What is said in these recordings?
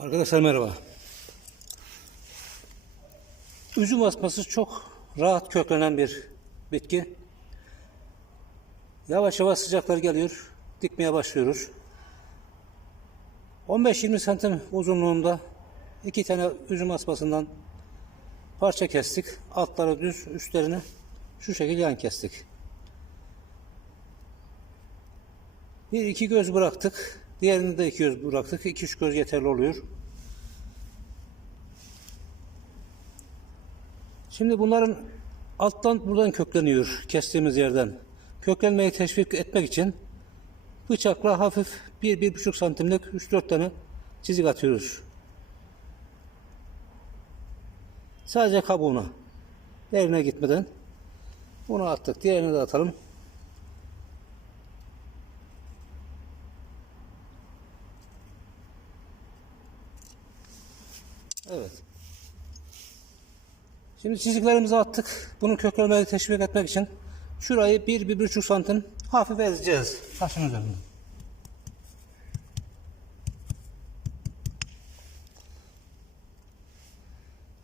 Arkadaşlar merhaba. Üzüm asması çok rahat köklenen bir bitki. Yavaş yavaş sıcaklar geliyor. Dikmeye başlıyoruz. 15-20 santim uzunluğunda iki tane üzüm asmasından parça kestik. Altları düz, üstlerini şu şekilde yan kestik. Bir iki göz bıraktık. Diğerini de iki göz bıraktık. İki üç göz yeterli oluyor. Şimdi bunların alttan buradan kökleniyor kestiğimiz yerden. Köklenmeyi teşvik etmek için bıçakla hafif 1-1,5 santimlik 3-4 tane çizik atıyoruz. Sadece kabuğuna. Derine gitmeden. Bunu attık. Diğerini de atalım. Evet. Şimdi çiziklerimizi attık. Bunun köklenmeyi teşvik etmek için şurayı 1-1,5 santim hafif ezeceğiz taşın üzerinde.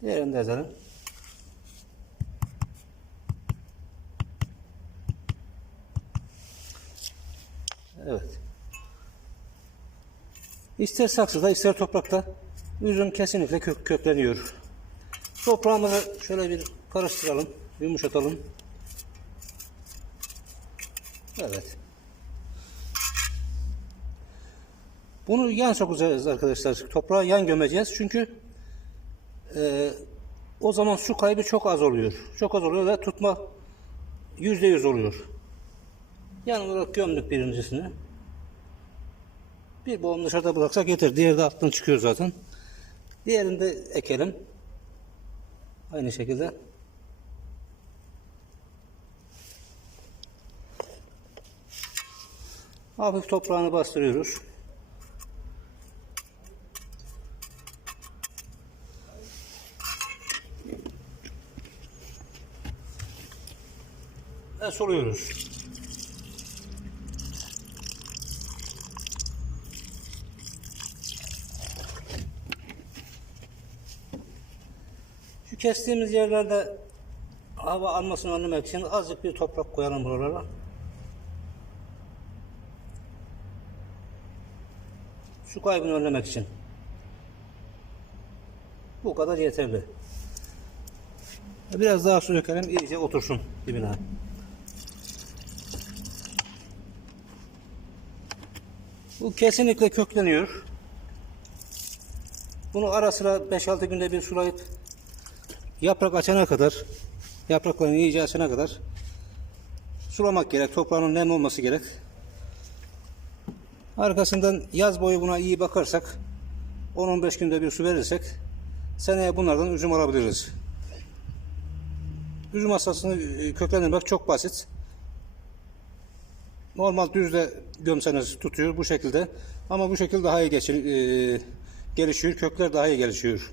Diğerini de ezelim. Evet. İster saksıda ister toprakta üzüm kesinlikle kök, kökleniyor. Toprağımızı şöyle bir karıştıralım, yumuşatalım. Evet. Bunu yan sokacağız arkadaşlar. Toprağa yan gömeceğiz. Çünkü e, o zaman su kaybı çok az oluyor. Çok az oluyor ve tutma yüzde yüz oluyor. Yan olarak gömdük birincisini. Bir boğum dışarıda bıraksak yeter. Diğeri de alttan çıkıyor zaten. Diğerini de ekelim. Aynı şekilde. Hafif toprağını bastırıyoruz. Ve suluyoruz. Kestiğimiz yerlerde hava almasını önlemek için azıcık bir toprak koyalım buralara. Su kaybını önlemek için. Bu kadar yeterli. Biraz daha su dökelim iyice otursun dibine. Bu kesinlikle kökleniyor. Bunu ara sıra 5-6 günde bir sulayıp yaprak açana kadar, yaprakların iyice açana kadar sulamak gerek. Toprağının nem olması gerek. Arkasından yaz boyu buna iyi bakarsak 10-15 günde bir su verirsek seneye bunlardan üzüm alabiliriz. Üzüm hastasını e, köklendirmek çok basit. Normal düzde gömseniz tutuyor bu şekilde. Ama bu şekilde daha iyi geçir, e, gelişiyor. Kökler daha iyi gelişiyor.